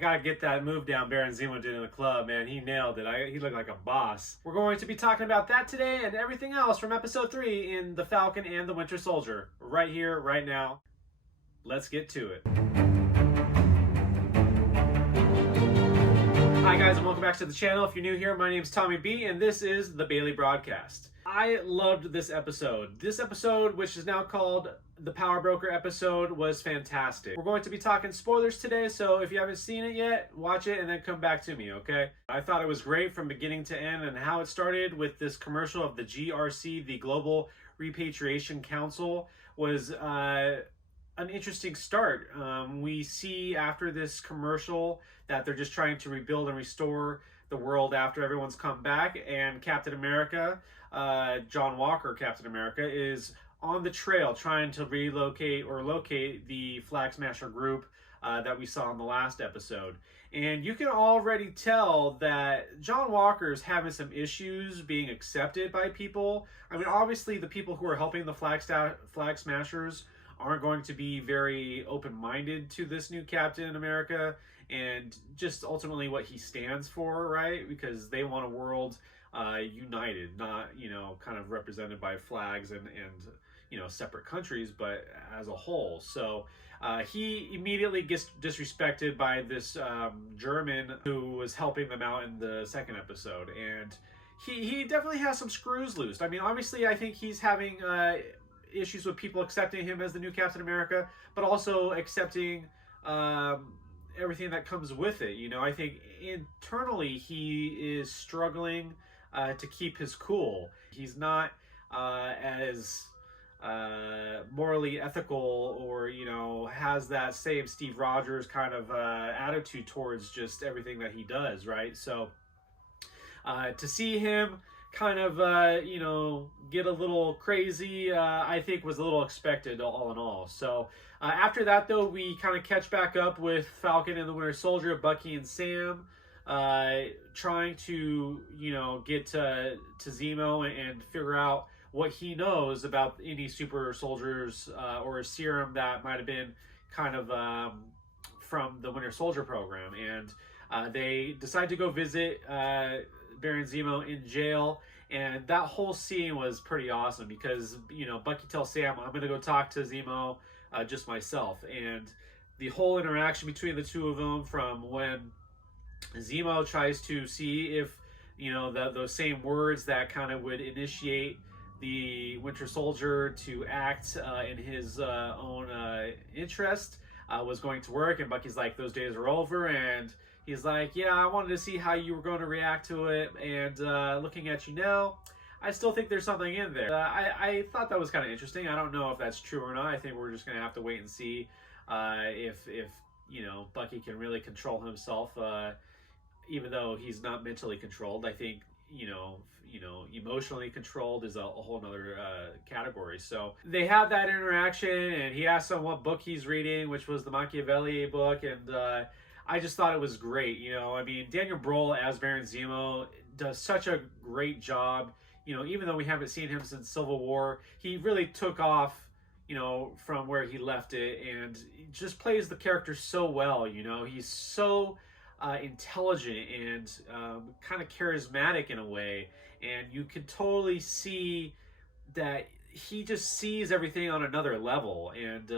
gotta get that move down Baron Zemo did in the club, man. He nailed it. He looked like a boss. We're going to be talking about that today and everything else from episode 3 in The Falcon and the Winter Soldier. Right here, right now. Let's get to it. Hi guys, and welcome back to the channel. If you're new here, my name's Tommy B, and this is the Bailey Broadcast. I loved this episode. This episode, which is now called the Power Broker episode, was fantastic. We're going to be talking spoilers today, so if you haven't seen it yet, watch it and then come back to me, okay? I thought it was great from beginning to end, and how it started with this commercial of the GRC, the Global Repatriation Council, was an interesting start. We see after this commercial that they're just trying to rebuild and restore the world after everyone's come back, and Captain America, John Walker Captain America, is on the trail trying to relocate or locate the Flag Smasher group that we saw in the last episode. And you can already tell that John Walker's having some issues being accepted by people. I mean, obviously the people who are helping the Flag Smashers aren't going to be very open-minded to this new Captain America and just ultimately what he stands for, right? Because they want a world united, not, kind of represented by flags and separate countries, but as a whole. So he immediately gets disrespected by this German who was helping them out in the second episode, and he definitely has some screws loose. I mean, obviously, I think he's having issues with people accepting him as the new Captain America, but also accepting everything that comes with it. I think internally he is struggling to keep his cool. He's not as morally ethical, or has that same Steve Rogers kind of attitude towards just everything that he does, right? So to see him kind of get a little crazy, I think was a little expected all in all. So after that, though, we kind of catch back up with Falcon and the Winter Soldier, Bucky and Sam, trying to get to Zemo and figure out what he knows about any super soldiers or a serum that might have been kind of from the Winter Soldier program. And they decide to go visit Baron Zemo in jail, and that whole scene was pretty awesome because Bucky tells Sam, I'm gonna go talk to Zemo just myself. And the whole interaction between the two of them, from when Zemo tries to see if those same words that kind of would initiate the Winter Soldier to act in his own interest was going to work, and Bucky's like, those days are over, and he's like, yeah, I wanted to see how you were going to react to it, and looking at you now, I still think there's something in there. I thought that was kind of interesting. I don't know if that's true or not. I think we're just going to have to wait and see if Bucky can really control himself, even though he's not mentally controlled. I think emotionally controlled is a whole nother category. So they have that interaction, and he asks him what book he's reading, which was the Machiavelli book, and I just thought it was great. I mean, Daniel Brühl as Baron Zemo does such a great job. Even though we haven't seen him since Civil War, he really took off, from where he left it, and just plays the character so well. He's so intelligent and kind of charismatic in a way, and you can totally see that he just sees everything on another level. And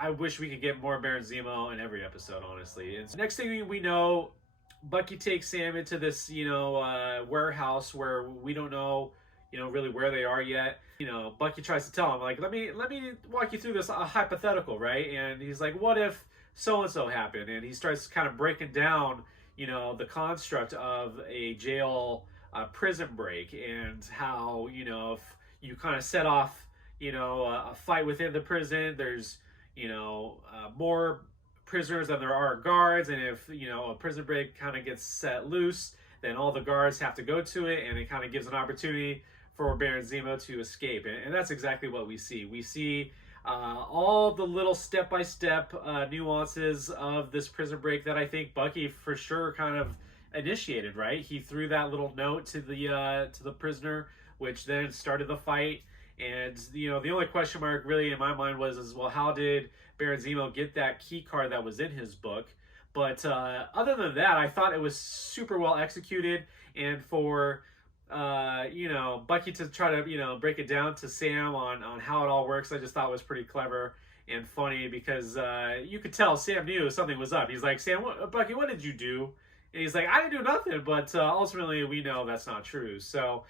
I wish we could get more Baron Zemo in every episode, honestly. And so next thing we know, Bucky takes Sam into this, warehouse where we don't know, really where they are yet. Bucky tries to tell him, like, let me walk you through this hypothetical, right? And he's like, what if so-and-so happened? And he starts kind of breaking down, the construct of a jail prison break, and how, if you kind of set off, a fight within the prison, there's, more prisoners than there are guards, and if a prison break kind of gets set loose, then all the guards have to go to it, and it kind of gives an opportunity for Baron Zemo to escape. And that's exactly what we see. We see all the little step-by-step nuances of this prison break that I think Bucky for sure kind of initiated, right? He threw that little note to the prisoner, which then started the fight. And the only question mark really in my mind was, well, how did Baron Zemo get that key card that was in his book? But other than that, I thought it was super well executed, and for Bucky to try to break it down to Sam on how it all works, I just thought was pretty clever and funny, because you could tell Sam knew something was up. He's like, Sam, Bucky, what did you do? And he's like, I didn't do nothing, but ultimately we know that's not true. So,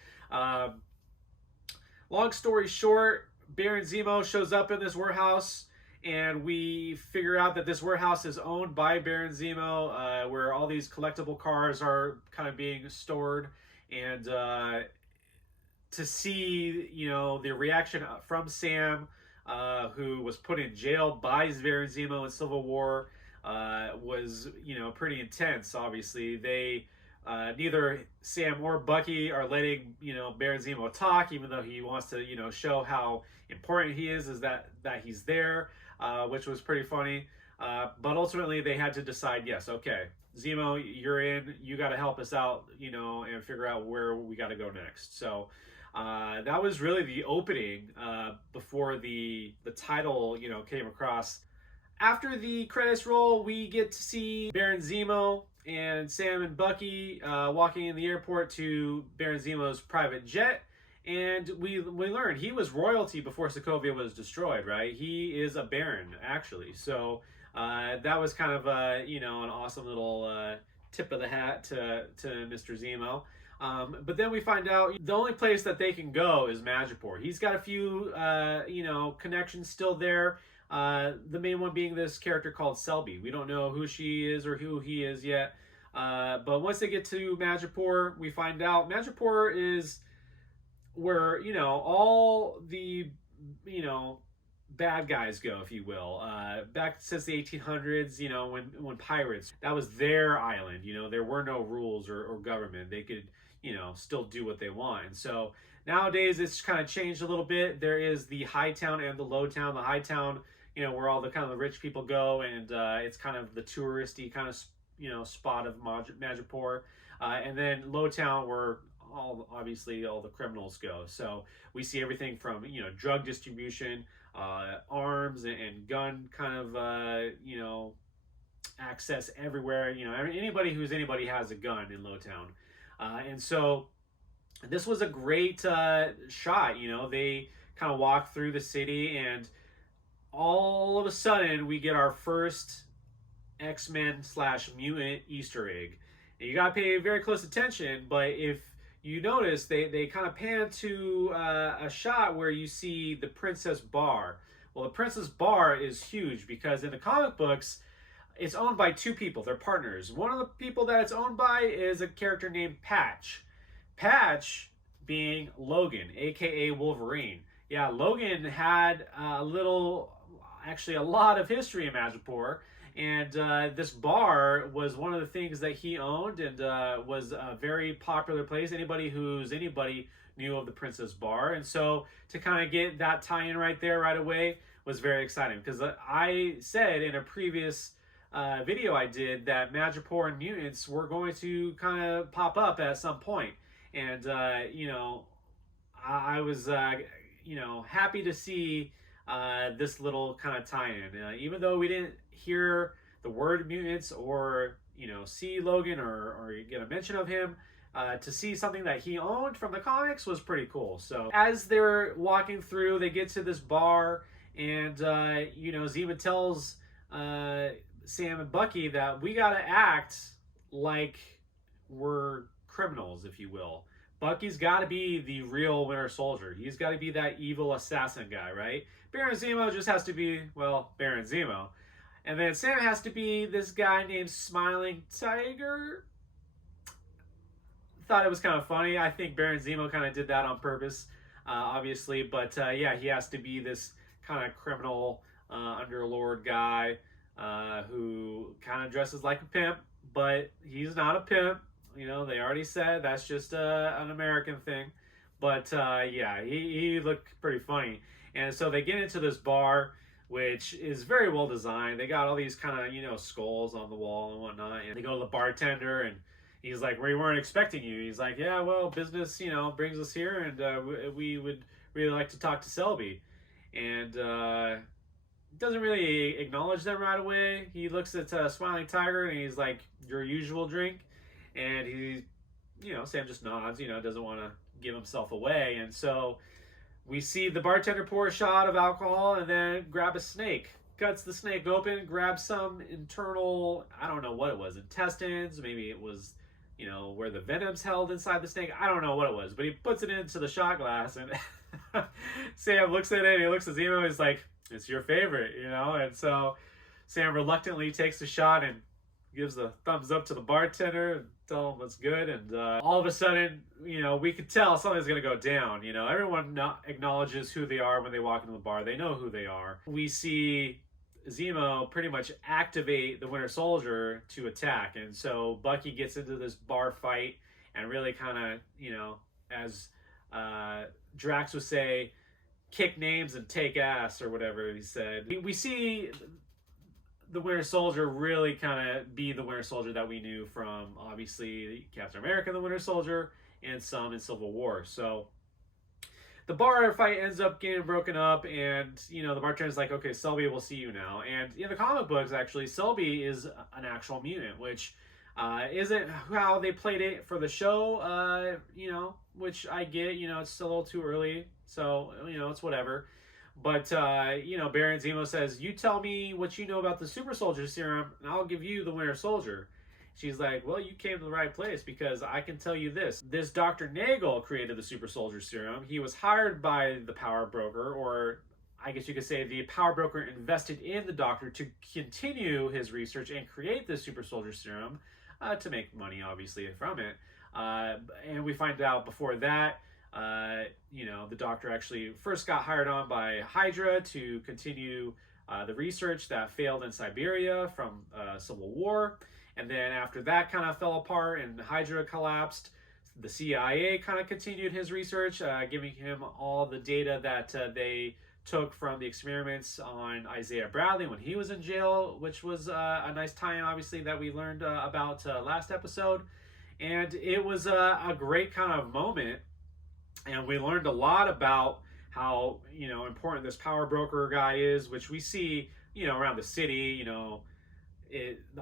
long story short, Baron Zemo shows up in this warehouse, and we figure out that this warehouse is owned by Baron Zemo, where all these collectible cars are kind of being stored. And to see, the reaction from Sam, who was put in jail by Baron Zemo in Civil War, was, pretty intense. Obviously, they neither Sam or Bucky are letting Baron Zemo talk, even though he wants to show how important he is that he's there, which was pretty funny. But ultimately, they had to decide, yes, okay, Zemo, you're in. You got to help us out, and figure out where we got to go next. So that was really the opening before the title, came across. After the credits roll, we get to see Baron Zemo and Sam and Bucky walking in the airport to Baron Zemo's private jet. And we learn he was royalty before Sokovia was destroyed, right? He is a Baron, actually. So that was kind of an awesome little tip of the hat to Mr. Zemo. But then we find out the only place that they can go is Madripoor. He's got a few connections still there. The main one being this character called Selby. We don't know who she is or who he is yet. But once they get to Madripoor, we find out Madripoor is where all the bad guys go, if you will. Back since the 1800s, when pirates, that was their island. There were no rules or government. They could still do what they want. And so nowadays it's kind of changed a little bit. There is the high town and the low town. The high town, where all the kind of the rich people go, and it's kind of the touristy kind of spot of Madripoor. And then low town, where obviously all the criminals go. So we see everything from drug distribution, arms and gun kind of access everywhere. Anybody who's anybody has a gun in low town. And so this was a great shot. They kind of walk through the city, and all of a sudden we get our first X-Men / mutant Easter egg. And you gotta pay very close attention, but if you notice, they kind of pan to a shot where you see the Princess Bar. Well, the Princess Bar is huge because in the comic books, it's owned by two people. They're partners. One of the people that it's owned by is a character named Patch. Patch being Logan, aka Wolverine. Yeah, Logan had a lot of history in Madripoor, and this bar was one of the things that he owned, and was a very popular place. Anybody knew of the Princess Bar, and so to kind of get that tie-in right there right away was very exciting, because I said in a previous video I did that Madripoor and mutants were going to kind of pop up at some point, and I was happy to see this little kind of tie-in, even though we didn't hear the word mutants or see Logan or get a mention of him. To see something that he owned from the comics was pretty cool. So as they're walking through, they get to this bar, and Zemo tells Sam and Bucky that we gotta act like we're criminals, if you will. Bucky's got to be the real Winter Soldier. He's got to be that evil assassin guy, right? Baron Zemo just has to be, well, Baron Zemo. And then Sam has to be this guy named Smiling Tiger. Thought it was kind of funny. I think Baron Zemo kind of did that on purpose, obviously. But yeah, he has to be this kind of criminal underlord guy who kind of dresses like a pimp, but he's not a pimp. They already said that's just an American thing. But yeah, he looked pretty funny. And so they get into this bar, which is very well designed. They got all these kind of, skulls on the wall and whatnot. And they go to the bartender, and he's like, we weren't expecting you. He's like, yeah, well, business, brings us here, and we would really like to talk to Selby, and doesn't really acknowledge them right away. He looks at Smiling Tiger and he's like, "Your usual drink," and he, Sam just nods. Doesn't want to give himself away, and so we see the bartender pour a shot of alcohol and then grab a snake. Cuts the snake open, grabs some internal, I don't know what it was, intestines, maybe it was, where the venom's held inside the snake. I don't know what it was, but he puts it into the shot glass, and Sam looks at it, and he looks at Zemo, and he's like, "It's your favorite," and so Sam reluctantly takes the shot and gives the thumbs up to the bartender and tell him it's good, and all of a sudden, we could tell something's going to go down. Everyone acknowledges who they are when they walk into the bar. They know who they are. We see Zemo pretty much activate the Winter Soldier to attack, and so Bucky gets into this bar fight and really kind of, as Drax would say, kick names and take ass, or whatever he said. We see the Winter Soldier really kind of be the Winter Soldier that we knew from, obviously, Captain America, the Winter Soldier, and some in Civil War. So the bar fight ends up getting broken up, and, the bartender's like, "Okay, Selby, we'll see you now." And in the comic books, actually, Selby is an actual mutant, which isn't how they played it for the show, which I get, it's still a little too early, so, it's whatever. But, Barry and Zemo says, "You tell me what you know about the Super Soldier Serum, and I'll give you the Winter Soldier." She's like, "Well, you came to the right place, because I can tell you this. This Dr. Nagel created the Super Soldier Serum. He was hired by the Power Broker, or I guess you could say the Power Broker invested in the Doctor to continue his research and create the Super Soldier Serum to make money, obviously, from it. And we find out before that, the Doctor actually first got hired on by Hydra to continue the research that failed in Siberia from Civil War. And then after that kind of fell apart and Hydra collapsed, the CIA kind of continued his research, giving him all the data that they took from the experiments on Isaiah Bradley when he was in jail, which was a nice tie-in, obviously, that we learned about last episode. And it was a great kind of moment. And we learned a lot about how, important this Power Broker guy is, which we see, around the city,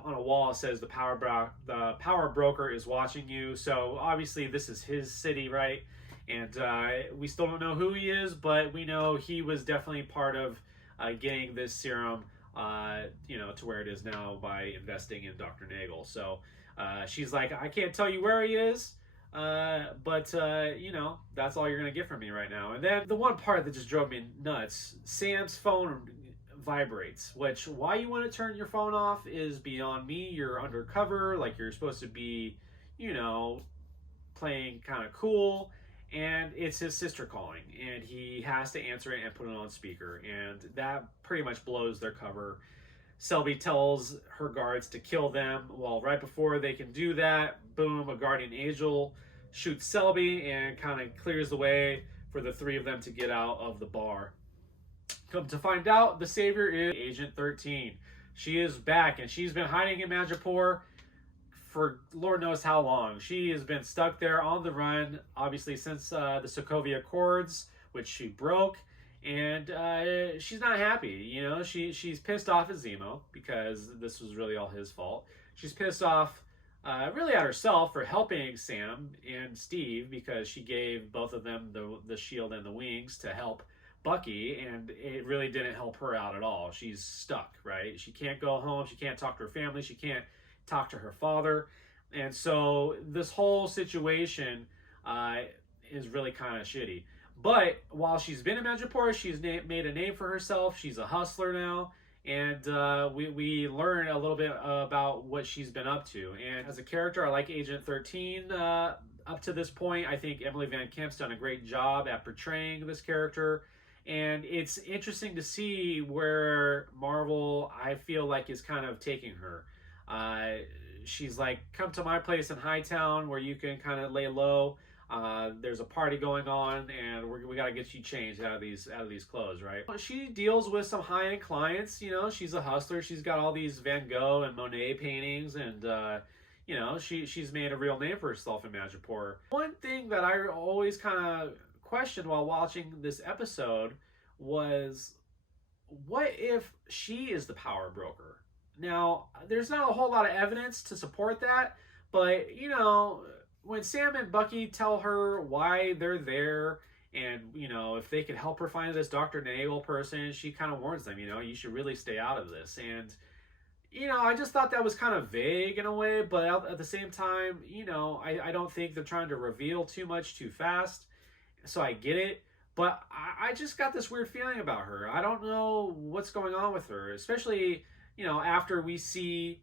on a wall it says the Power Broker is watching you. So obviously this is his city, right? And we still don't know who he is, but we know he was definitely part of getting this serum, to where it is now by investing in Dr. Nagel. So she's like, "I can't tell you where he is, but that's all you're gonna get from me right now." And then the one part that just drove me nuts, Sam's phone vibrates, which, why you want to turn your phone off is beyond me. You're undercover, like you're supposed to be, playing kind of cool, and it's his sister calling, and he has to answer it and put it on speaker, and that pretty much blows their cover. Selby tells her guards to kill them. Well, right before they can do that, boom, a guardian angel shoots Selby and kind of clears the way for the three of them to get out of the bar. Come to find out, the savior is Agent 13. She is back, and she's been hiding in Madripoor for Lord knows how long. She has been stuck there on the run, obviously, since the Sokovia Accords, which she broke. And she's not happy, she's pissed off at Zemo because this was really all his fault. She's pissed off really at herself for helping Sam and Steve, because she gave both of them the shield and the wings to help Bucky, and it really didn't help her out at all. She's stuck, right? She can't go home, she can't talk to her family, she can't talk to her father. And so this whole situation is really kind of shitty. But while she's been in Madripoor, she's made a name for herself. She's a hustler now. And we learn a little bit about what she's been up to. And as a character, I like Agent 13 up to this point. I think Emily Van Camp's done a great job at portraying this character. And it's interesting to see where Marvel, I feel like, is kind of taking her. She's like, "Come to my place in Hightown where you can kind of lay low. There's a party going on, and we got to get you changed out of these clothes," right? She deals with some high-end clients. She's a hustler. She's got all these Van Gogh and Monet paintings, and she's made a real name for herself in Madripoor. One thing that I always kind of questioned while watching this episode was, what if she is the power broker? Now, there's not a whole lot of evidence to support that, but, you know, when Sam and Bucky tell her why they're there, and, you know, if they could help her find this Dr. Nagel person, she kind of warns them, you know, you should really stay out of this. And, you know, I just thought that was kind of vague in a way, but at the same time, you know, I don't think they're trying to reveal too much too fast. So I get it. But I just got this weird feeling about her. I don't know what's going on with her, especially, you know, after we see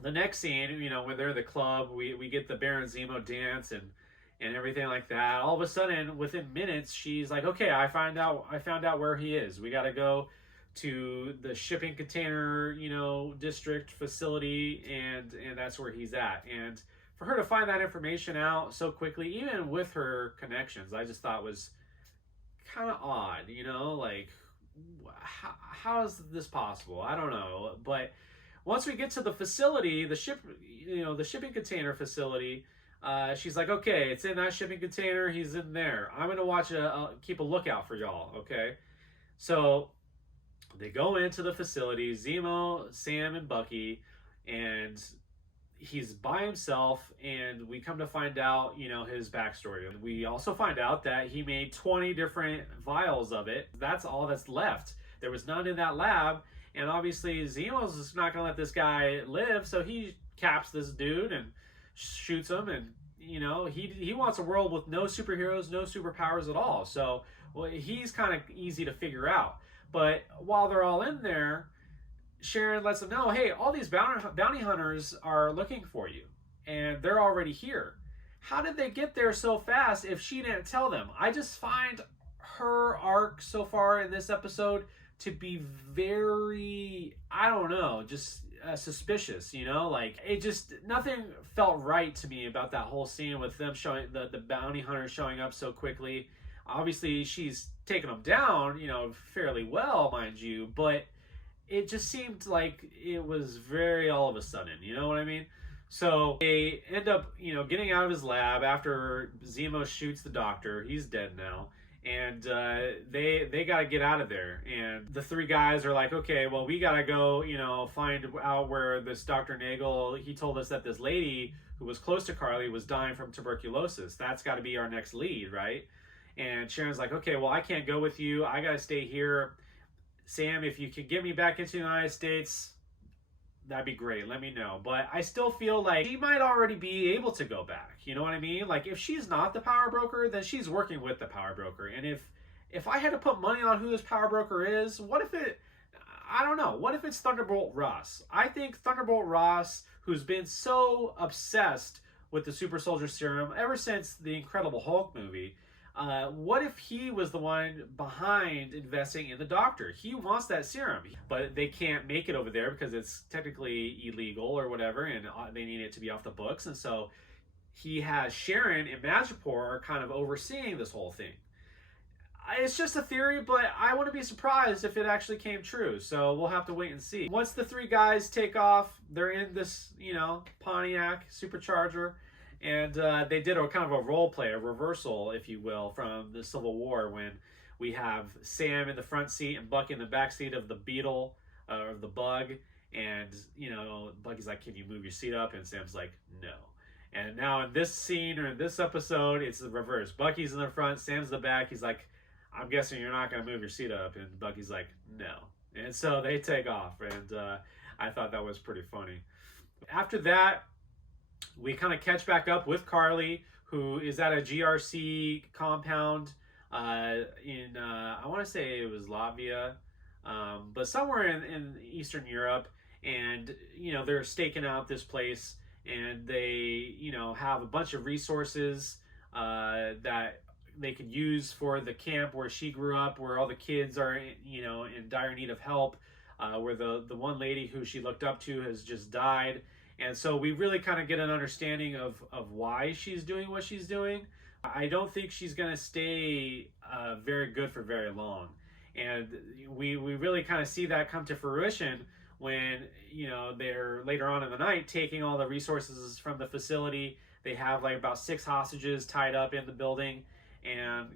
the next scene, you know, when they're in the club, we get the Baron Zemo dance and everything like that. All of a sudden, within minutes, she's like, okay, I found out where he is. We got to go to the shipping container, you know, district facility, and that's where he's at. And for her to find that information out so quickly, even with her connections, I just thought was kind of odd, you know, like, how is this possible? I don't know. But once we get to the facility, the shipping container facility, she's like, okay, it's in that shipping container. He's in there. I'm going to keep a lookout for y'all. Okay. So they go into the facility, Zemo, Sam, and Bucky, and he's by himself, and we come to find out, you know, his backstory. And we also find out that he made 20 different vials of it. That's all that's left. There was none in that lab, and obviously Zemo's just not going to let this guy live, so he caps this dude and shoots him, and, you know, he wants a world with no superheroes, no superpowers at all. So, well, he's kind of easy to figure out. But while they're all in there, Sharon lets them know, hey, all these bounty hunters are looking for you, and they're already here. How did they get there so fast if she didn't tell them? I just find her arc so far in this episode to be very, I don't know, just suspicious, you know? Like, it just, nothing felt right to me about that whole scene with them showing, the bounty hunters showing up so quickly. Obviously, she's taken them down, you know, fairly well, mind you, but it just seemed like it was very all of a sudden, you know what I mean? So they end up, you know, getting out of his lab after Zemo shoots the doctor. He's dead now. And they got to get out of there. And the three guys are like, okay, well, we got to go, you know, find out where this Dr. Nagel, he told us that this lady who was close to Carly was dying from tuberculosis. That's got to be our next lead, right? And Sharon's like, okay, well, I can't go with you. I got to stay here. Sam, if you can get me back into the United States, that'd be great. Let me know. But I still feel like she might already be able to go back. You know what I mean? Like, if she's not the power broker, then she's working with the power broker. And if I had to put money on who this power broker is, what if it, I don't know, what if it's Thunderbolt Ross? I think Thunderbolt Ross, who's been so obsessed with the super soldier serum ever since the Incredible Hulk movie, what if he was the one behind investing in the doctor? He wants that serum, but they can't make it over there because it's technically illegal or whatever, and they need it to be off the books. And so he has Sharon and Madripoor kind of overseeing this whole thing. It's just a theory, but I wouldn't be surprised if it actually came true. So we'll have to wait and see. Once the three guys take off, they're in this, you know, Pontiac supercharger. And they did a kind of a role play, a reversal, if you will, from the Civil War, when we have Sam in the front seat and Bucky in the back seat of the Beetle, or the Bug. And, you know, Bucky's like, can you move your seat up? And Sam's like, no. And now in this scene, or in this episode, it's the reverse. Bucky's in the front, Sam's in the back. He's like, I'm guessing you're not going to move your seat up. And Bucky's like, no. And so they take off. And I thought that was pretty funny. After that, we kind of catch back up with Carly, who is at a GRC compound in, I want to say it was Latvia, but somewhere in Eastern Europe. And, you know, they're staking out this place, and they, you know, have a bunch of resources that they could use for the camp where she grew up, where all the kids are, you know, in dire need of help, where the one lady who she looked up to has just died. And so we really kind of get an understanding of why she's doing what she's doing. I don't think she's going to stay very good for very long. And we really kind of see that come to fruition when, you know, they're later on in the night taking all the resources from the facility. They have like about 6 hostages tied up in the building. and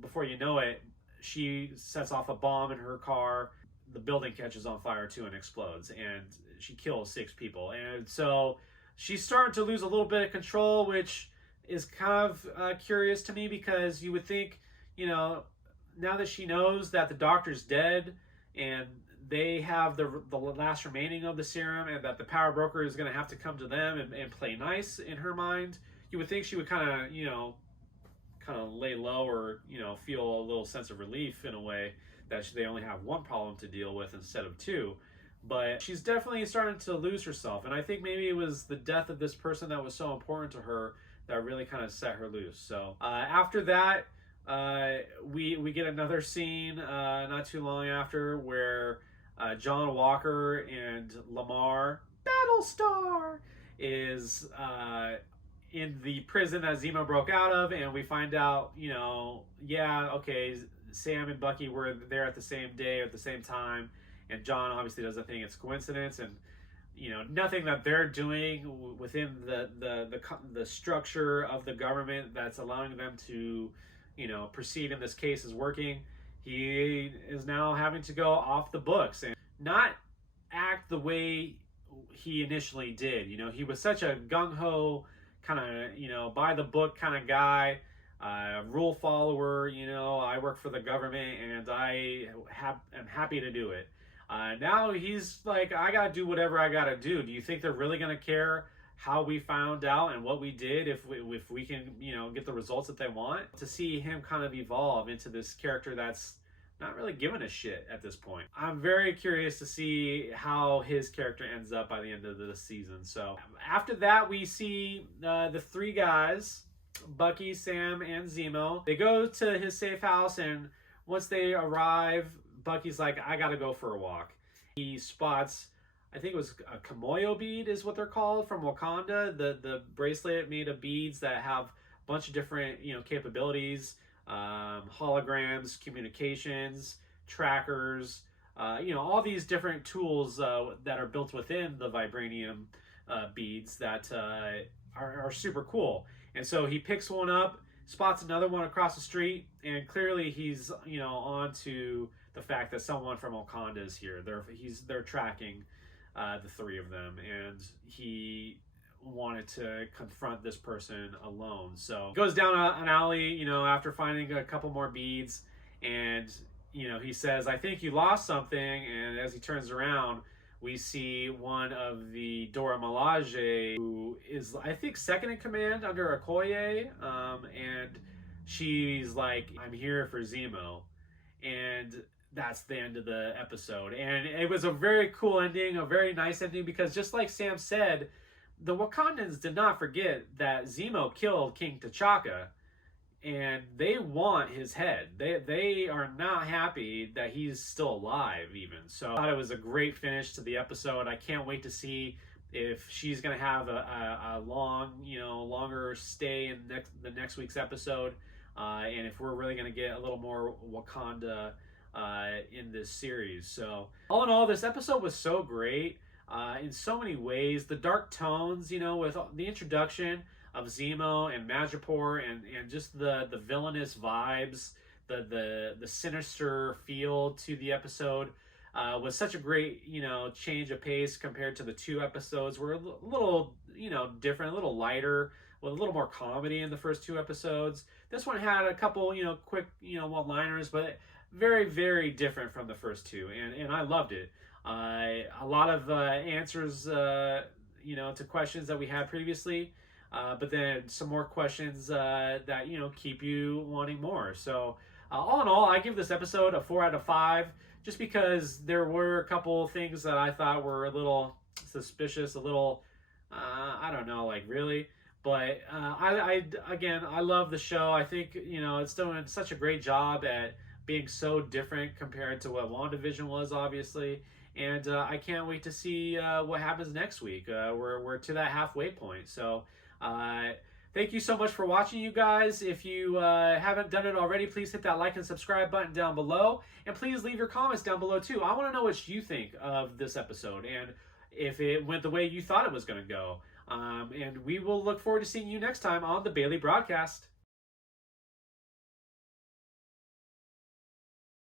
before you know it, she sets off a bomb in her car. The building catches on fire too and explodes, and she kills 6 people. And so she's starting to lose a little bit of control, which is kind of curious to me, because you would think, now that she knows that the doctor's dead and they have the last remaining of the serum, and that the power broker is going to have to come to them and play nice in her mind, you would think she would kind of lay low, or feel a little sense of relief in a way that they only have one problem to deal with instead of 2. But she's definitely starting to lose herself, and I think maybe it was the death of this person that was so important to her that really kind of set her loose. So after that, we get another scene not too long after, where John Walker and Lamar Battlestar is in the prison that Zemo broke out of, and we find out, Sam and Bucky were there at the same day at the same time, and John obviously doesn't think it's coincidence, and nothing that they're doing within the structure of the government that's allowing them to proceed in this case is working. He is now having to go off the books and not act the way he initially did. He was such a gung-ho kind of by the book kind of guy, rule follower. I work for the government and I am happy to do it. Now he's like, I gotta do whatever I gotta do. Do you think they're really gonna care how we found out and what we did if we can get the results that they want? To see him kind of evolve into this character that's not really giving a shit at this point. I'm very curious to see how his character ends up by the end of the season. So after that, we see the 3 guys, Bucky, Sam, and Zemo. They go to his safe house, and once they arrive, Bucky's like, I gotta go for a walk. He spots, I think it was a Kimoyo bead is what they're called, from Wakanda. The bracelet made of beads that have a bunch of different capabilities. Holograms, communications, trackers, all these different tools that are built within the vibranium beads that are super cool. And so he picks one up, spots another one across the street, and clearly he's on to the fact that someone from Wakanda is here. They're tracking the 3 of them, and he wanted to confront this person alone. So he goes down an alley, after finding a couple more beads, and he says, I think you lost something. And as he turns around, we see one of the Dora Milaje, who is, I think, second in command under Okoye, and she's like, I'm here for Zemo. And that's the end of the episode. And it was a very cool ending, a very nice ending, because just like Sam said, the Wakandans did not forget that Zemo killed King T'Chaka, and they want his head. They are not happy that he's still alive, even. So I thought it was a great finish to the episode. I can't wait to see if she's going to have a longer stay in the next week's episode, and if we're really going to get a little more Wakanda in this series. So all in all, this episode was so great. In so many ways, the dark tones, with the introduction of Zemo and Madripoor, and just the villainous vibes, the sinister feel to the episode, was such a great, change of pace compared to the 2 episodes. Were a little, different, a little lighter, with a little more comedy in the first 2 episodes. This one had a couple, quick, one-liners, but very, very different from the first 2, and I loved it. A lot of answers, to questions that we had previously, but then some more questions that keep you wanting more. So all in all, I give this episode a 4 out of 5, just because there were a couple things that I thought were a little suspicious, a little I don't know, like, really. But I love the show. I think it's doing such a great job at being so different compared to what WandaVision was, obviously. And I can't wait to see what happens next week. We're to that halfway point. So thank you so much for watching, you guys. If you haven't done it already, please hit that like and subscribe button down below. And please leave your comments down below, too. I want to know what you think of this episode, and if it went the way you thought it was going to go. And we will look forward to seeing you next time on the Bailey Broadcast.